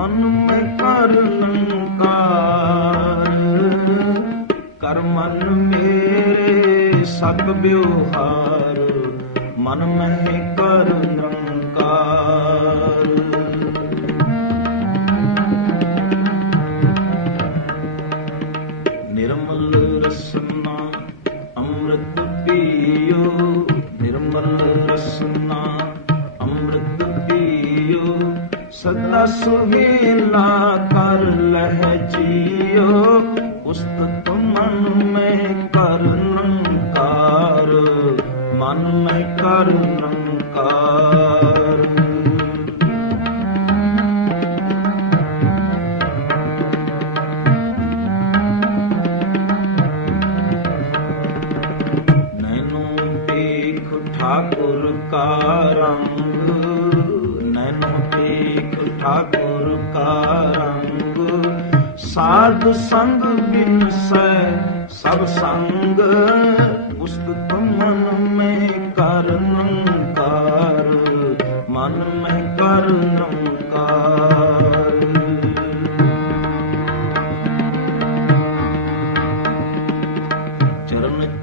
ਮਨ ਮੈਂ ਕਰ ਲੰਕਾਰ ਕਰ ਮਨ ਮੇਰੇ ਸਤ ਬਿਵਹਾਰ ਮਨ ਮੈਂ ਕਰ ਲੰਕਾਰ ਨਿਰਮਲ ਰਸਨਾ ਅੰਮ੍ਰਿਤ ਪੀਓ। ਨਿਰਮਲ ਰਸਨਾ ਸਦਾ ਸੁਹੇਲਾ ਕਰ ਲਹਿ ਜੀਓ। ਉਸਤਤ ਮਨ ਮੈਂ ਕਰ ਨੰਕਾਰ। ਮਨ ਮੈਂ ਕਰ ਨੰਕਾਰ। ਨੈਨੋ ਦੇਖ ਠਾਕੁਰ ਕਾ ਰੰਗ ਠਾਕੁਰ ਕਾ ਰੰਗ, ਸਾਧ ਸੰਗ ਬਿਨ ਸੈ ਸਭ ਸੰਗ ਉਸਤਤ ਮਨ ਮੈਂ ਕਰ ਨੰਕਾਰ, ਮਨ ਮੈਂ ਕਰ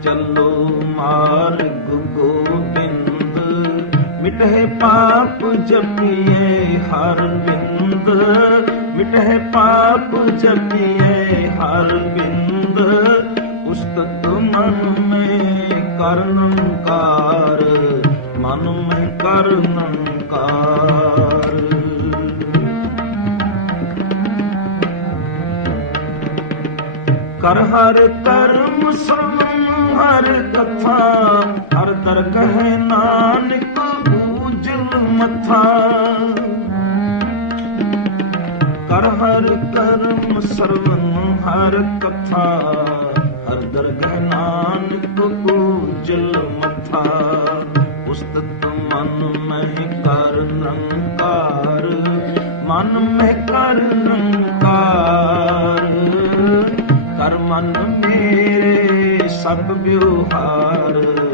ਚੱਲੋ ਮਾਰਗ ਮਿਟਹਿ ਪਾਪ ਜਪੀਏ ਹਰ ਬਿੰਦ, ਮਿਟਹਿ ਪਾਪ ਜਪੀਏ ਹਰ ਬਿੰਦ। ਉਸਤਤ ਮਨ ਮੈਂ ਕਰਨਕਾਰ ਮਨ ਮੈਂ ਕਰਨਕਾਰ ਕਰ ਹਰ ਕਰਮ ਸਮ, ਹਰ ਕਥਾ ਕਰਮ ਸਰਵਨ ਹਰ ਕਥਾ, ਹਰ ਦਰ ਕਹੈ ਨਾਨਕ ਬੂਝਲ ਮਥਾ। ਉਸਤਤ ਮਨ ਮਹਿ ਕਰ ਨੰਕਾਰ, ਮਨ ਮਹਿ ਕਰ ਨੰਕਾਰ। ਕਰ ਮਨ ਮੇਰੇ ਸਭ ਵਿਵਹਾਰ।